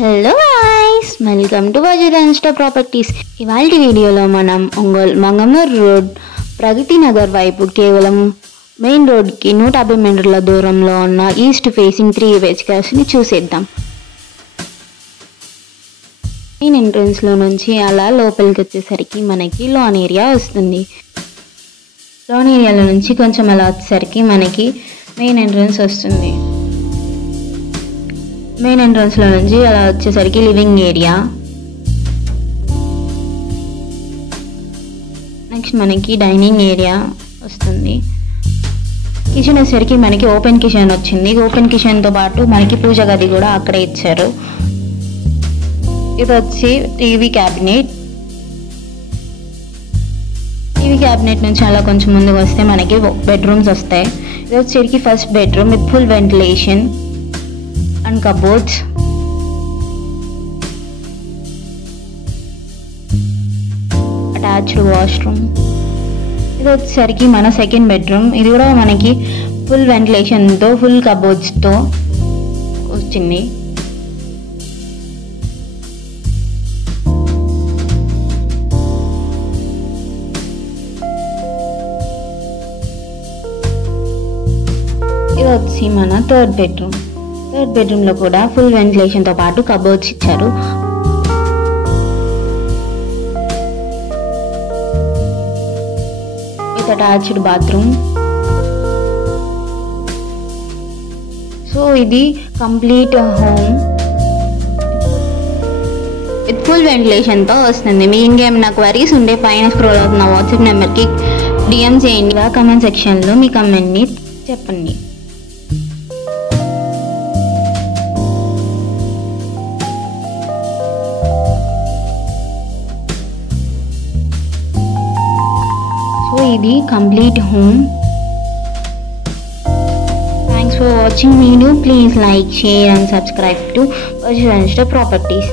Hello guys, welcome to Vajramshta properties. ఇవాళ వీడియోలో మనం ఒంగోలు మంగమూర్ రోడ్ ప్రగతి నగర్ వైపు కేవలం మెయిన్ రోడ్కి 150 మీటర్ల దూరంలో ఉన్న ఈస్ట్ ఫేసింగ్ 3 BHKని చూసేద్దాం. మెయిన్ ఎంట్రన్స్లో నుంచి అలా లోపలికి వచ్చేసరికి మనకి లాన్ ఏరియా వస్తుంది. లాన్ ఏరియాలో నుంచి కొంచెం అలా వచ్చేసరికి మనకి మెయిన్ ఎంట్రన్స్ వస్తుంది. మెయిన్ ఎంట్రన్స్లో నుంచి అలా వచ్చేసరికి లివింగ్ ఏరియా. నెక్స్ట్ మనకి డైనింగ్ ఏరియా వస్తుంది. కిచెన్ వచ్చేసరికి మనకి ఓపెన్ కిచెన్ వచ్చింది. ఓపెన్ కిచెన్తో పాటు మనకి పూజ గది కూడా అక్కడే ఇచ్చారు. ఇది వచ్చి టీవీ క్యాబినెట్. టీవీ క్యాబినెట్ నుంచి అలా కొంచెం ముందుకు వస్తే మనకి బెడ్రూమ్స్ వస్తాయి. ఇది వచ్చేసరికి first bedroom with full ventilation and cupboards. Attached washroom. ఇది వచ్చేసరికి మన సెకండ్ బెడ్రూమ్. ఇది కూడా మనకి ఫుల్ వెంటిలేషన్తో ఫుల్ కబోర్డ్స్తో వచ్చింది. ఇది వచ్చి మన థర్డ్ బెడ్రూమ్. థర్డ్ బెడ్రూమ్లో కూడా ఫుల్ వెంటిలేషన్తో పాటు కబోర్డ్స్ ఇచ్చారు. With attached bathroom. సో ఇది కంప్లీట్ హోమ్ విత్ ఫుల్ వెంటిలేషన్తో వస్తుంది. మీ ఇంకేమైనా క్వరీస్ ఉంటే పైన స్క్రోల్ అవుతున్న వాట్సాప్ నెంబర్కి డిఎం చేయండి. కమెంట్ సెక్షన్లో మీ కమెంట్ని చెప్పండి. ఇది complete home. Thanks for watching video. Please like, share and subscribe to Vajramshta properties.